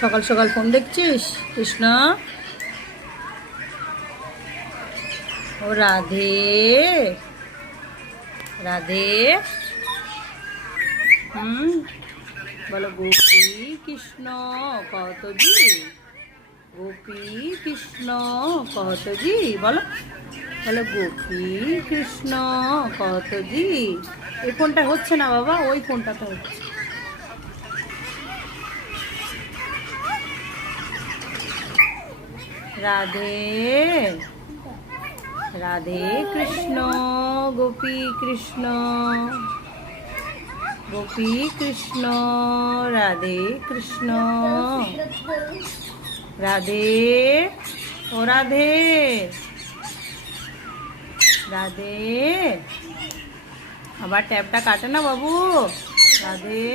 সকাল সকাল ফোন দেখছিস কৃষ্ণ? ও রাধে রাধে। বলো গোপী কৃষ্ণ কতজি, গোপী কৃষ্ণ কতজি, বলো বলো গোপী কৃষ্ণ কতজি। এই ফোনটা হচ্ছে না বাবা, ওই ফোনটাতে হচ্ছে। রাধে রাধে কৃষ্ণ গোপী কৃষ্ণ, গোপী কৃষ্ণ রাধে কৃষ্ণ। রাধে ও রাধে রাধে। আবার ট্যাপটা কাটে না বাবু। রাধে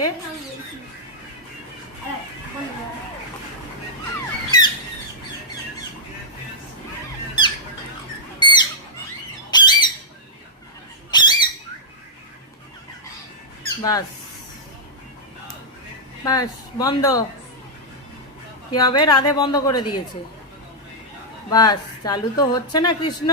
বাস বাস বন্ধ। কি হবে? রাধে বন্ধ করে দিয়েছে। বাস চালু তো হচ্ছে না কৃষ্ণ।